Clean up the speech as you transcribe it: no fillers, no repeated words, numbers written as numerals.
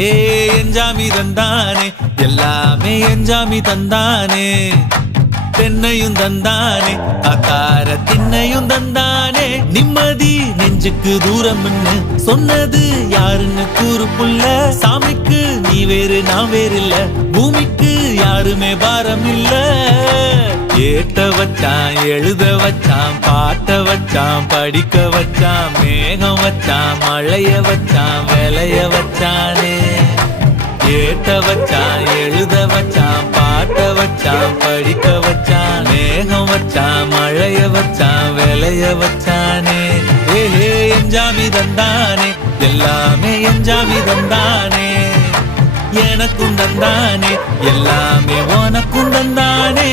எஞ்சாமி தந்தானே எல்லாமே எஞ்சாமி தந்தானே தென்னையும் தந்தானே காத்தார திண்ணையும் தந்தானே நிம்மதி நெஞ்சுக்கு தூரம்னு சொன்னது யாருன்னு கூறு புள்ள சாமிக்கு நீ வேறு நான் வேறு இல்ல பூமிக்கு யாருமே பாரம் இல்ல ஏத்த வச்சான் எழுத வச்சான் பாட்ட வச்சான் படிக்க வச்சான் மேகம் வச்சான் மழைய வச்சான் விளைய வச்சானே ஏத்த வச்சான் எழுத வச்சான் பாட்ட வச்சான் படிக்க வச்சான் மேகம் வச்சான் மழைய வச்சான் விளைய வச்சானே எஞ்சாமி தந்தானே எல்லாமே எஞ்சாமி தந்தானே எனக்கும் தந்தானே எல்லாமே உனக்கும் தந்தானே